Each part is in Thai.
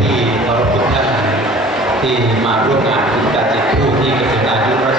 ที่เคารพทุกท่านที่มาร่วมงานถึงกาจิตทูปที่เกษตรอายุร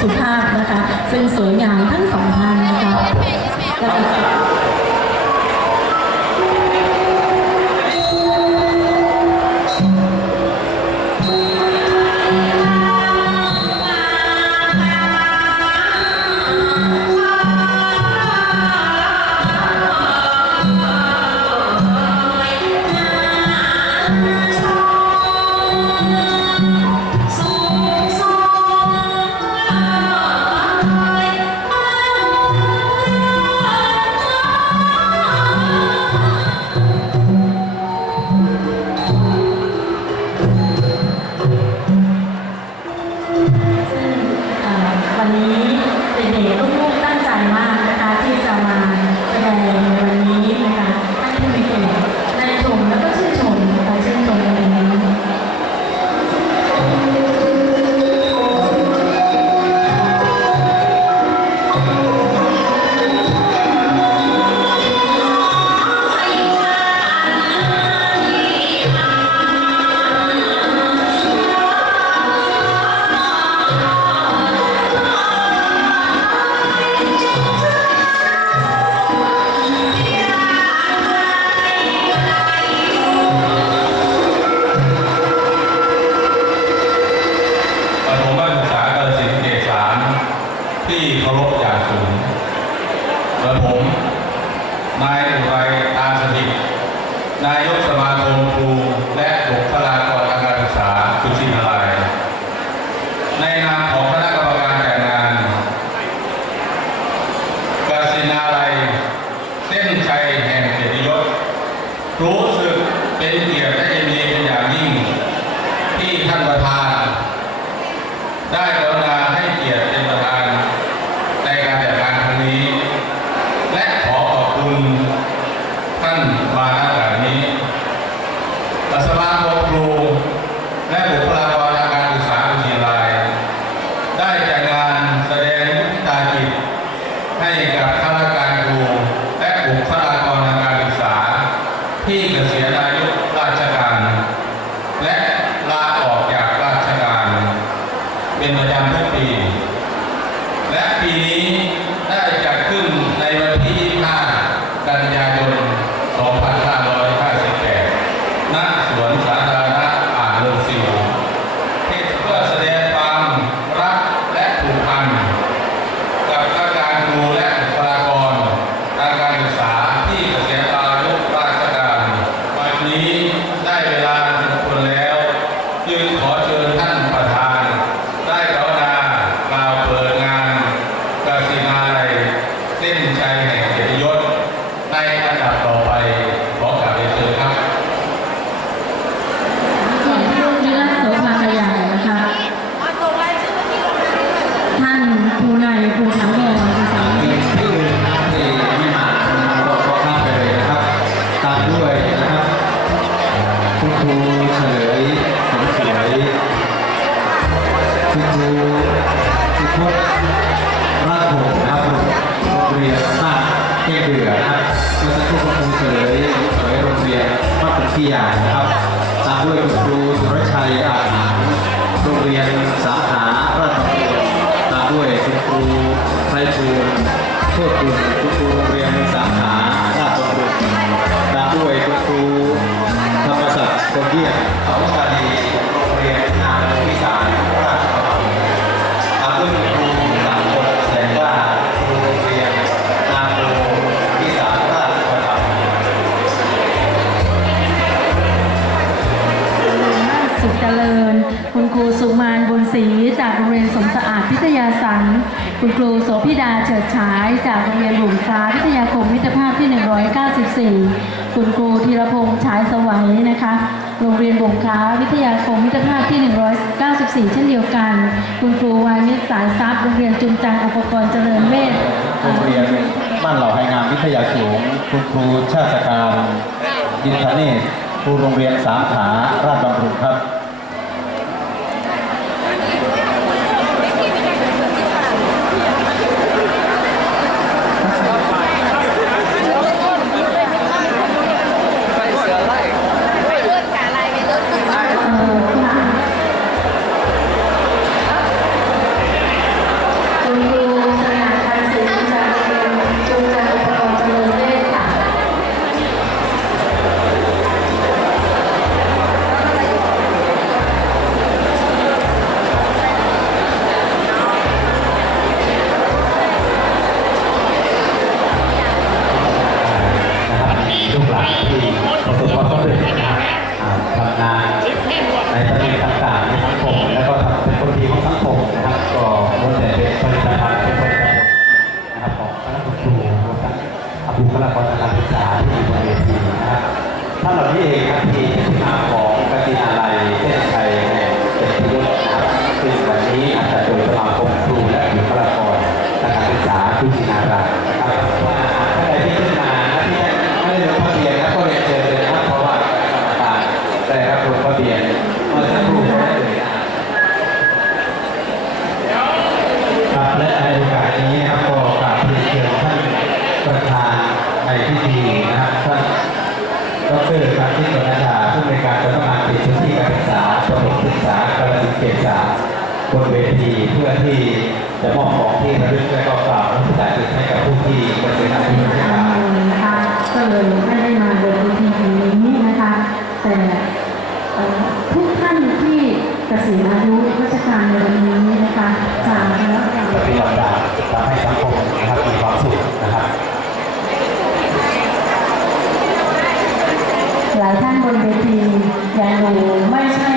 สุภาพนะคะ ซึ่งสวยงามทั้ง ปัสสาวะโมกรูและบุ tay bắt đầu เฉลยสวยโรงเรียนวัดขุนพิยานะครับตามด้วยคุณครูสุรชัยอาหารโรงเรียนสาขาราชบุรีตามด้วยคุณครูไพฑูรย์โชติบุญคุณ คุณครูโสพิดาเฉิดฉาย จากโรงเรียนบุ๋มฟ้าพิทยาคมมิตรภาพที่ 194 คุณครูธีรพงษ์ฉายสวัยนะคะ โรงเรียนบุ๋มค้าวิทยาคมมิตรภาพที่ 194 เช่นเดียวกัน คุณครูวายมิตรสายทรัพย์โรงเรียนจุมจังอุปกรณ์เจริญเวชโรงเรียนบ้านเหล่าไฮงามวิทยาสูง คุณครูชาติการยินทเนศครูโรงเรียนสามขาราชบำรุงครับ ในตำแหน่งต่างๆในสังคมแล้วก็ทำเป็นคนดีของสังคมนะครับ ก็ล้วนแต่เป็นผลิตภัณฑ์เป็นผลิตภัณฑ์นะครับของคณะครูรวมทั้งบุคลากรทางการศึกษาที่อยู่บนเวทีนะครับท่านเหล่านี้เองครับที่ที่มาายท่านบนเวทียังดูไม่ใช่